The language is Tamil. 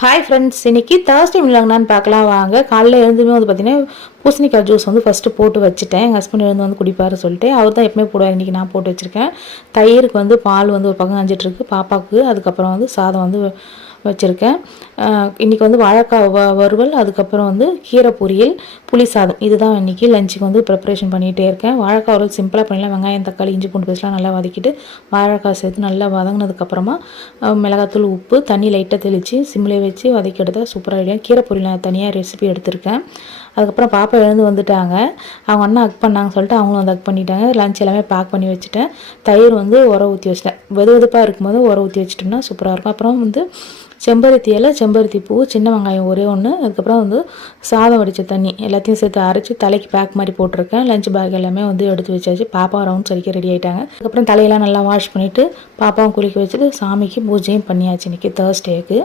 ஹாய் ஃப்ரெண்ட்ஸ், இன்றைக்கி தேர்ஸ்டே விலாக்னான்னு பார்க்கலாம் வாங்க. காலையில் எழுந்துமே வந்து பார்த்திங்கன்னா பூசணிக்காய் ஜூஸ் வந்து ஃபஸ்ட்டு போட்டு வச்சுட்டேன். எங்கள் ஹஸ்பண்ட் எழுந்து வந்து குடிப்பார் சொல்லிட்டு அவர் தான் எப்பவுமே போடுவார். இன்றைக்கி நான் போட்டு வச்சுருக்கேன். தயிருக்கு வந்து பால் வந்து ஒரு பக்கம் காஞ்சிட்ருக்கு பாப்பாவுக்கு. அதுக்கப்புறம் வந்து சாதம் வந்து வச்சுருக்கேன். இன்றைக்கி வந்து வாழைக்காய் வறுவல், அதுக்கப்புறம் வந்து கீரை பொரியல், புளி சாதம். இதுதான் இன்றைக்கி லஞ்சுக்கு வந்து ப்ரிப்பரேஷன் பண்ணிகிட்டே இருக்கேன். வாழைக்காய் வறுவல் சிம்பிளாக பண்ணிடலாம். வெங்காயம், தக்காளி, இஞ்சி பூண்டு பேஸ்ட்லாம் நல்லா வதக்கிட்டு வாழைக்காய் சேர்த்து நல்லா வதங்கினதுக்கப்புறமா மிளகாத்தூள், உப்பு, தண்ணி லைட்டாக தெளித்து சிம்மில் வச்சு வதக்கி எடுத்தால் சூப்பராக இருக்கும். கீரை பொரியல் நான் தனியாக ரெசிபி எடுத்திருக்கேன். அதுக்கப்புறம் பாப்பா எழுந்து வந்துட்டாங்க. அவங்க அண்ணா ஹக் பண்ணாங்க சொல்லிட்டு அவங்களும் வந்து ஹக் பண்ணிட்டாங்க. லஞ்ச் எல்லாமே பேக் பண்ணி வச்சுட்டேன். தயிர் வந்து உரம் ஊற்றி வச்சிட்டேன். வெதுவெதுப்பாக இருக்கும்போது உரம் ஊற்றி வச்சிட்டோம்னா சூப்பராக இருக்கும். அப்புறம் வந்து செம்பருத்தி இலை, செம்பருத்தி பூ, சின்ன வெங்காயம் ஒரே ஒன்று, அதுக்கப்புறம் வந்து சாதம் வடித்த தண்ணி எல்லாத்தையும் சேர்த்து அரைச்சி தலைக்கு பேக் மாதிரி போட்டிருக்கேன். லஞ்ச் பேக் எல்லாமே வந்து எடுத்து வச்சாச்சு. பாப்பா ரவுண்ட்ஸ் அடிக்க ரெடி ஆகிட்டாங்க. அதுக்கப்புறம் தலையெல்லாம் நல்லா வாஷ் பண்ணிவிட்டு பாப்பாவும் குளிக்க வச்சுட்டு சாமிக்கு பூஜையும் பண்ணியாச்சு இன்றைக்கி தேர்ஸ்டேக்கு.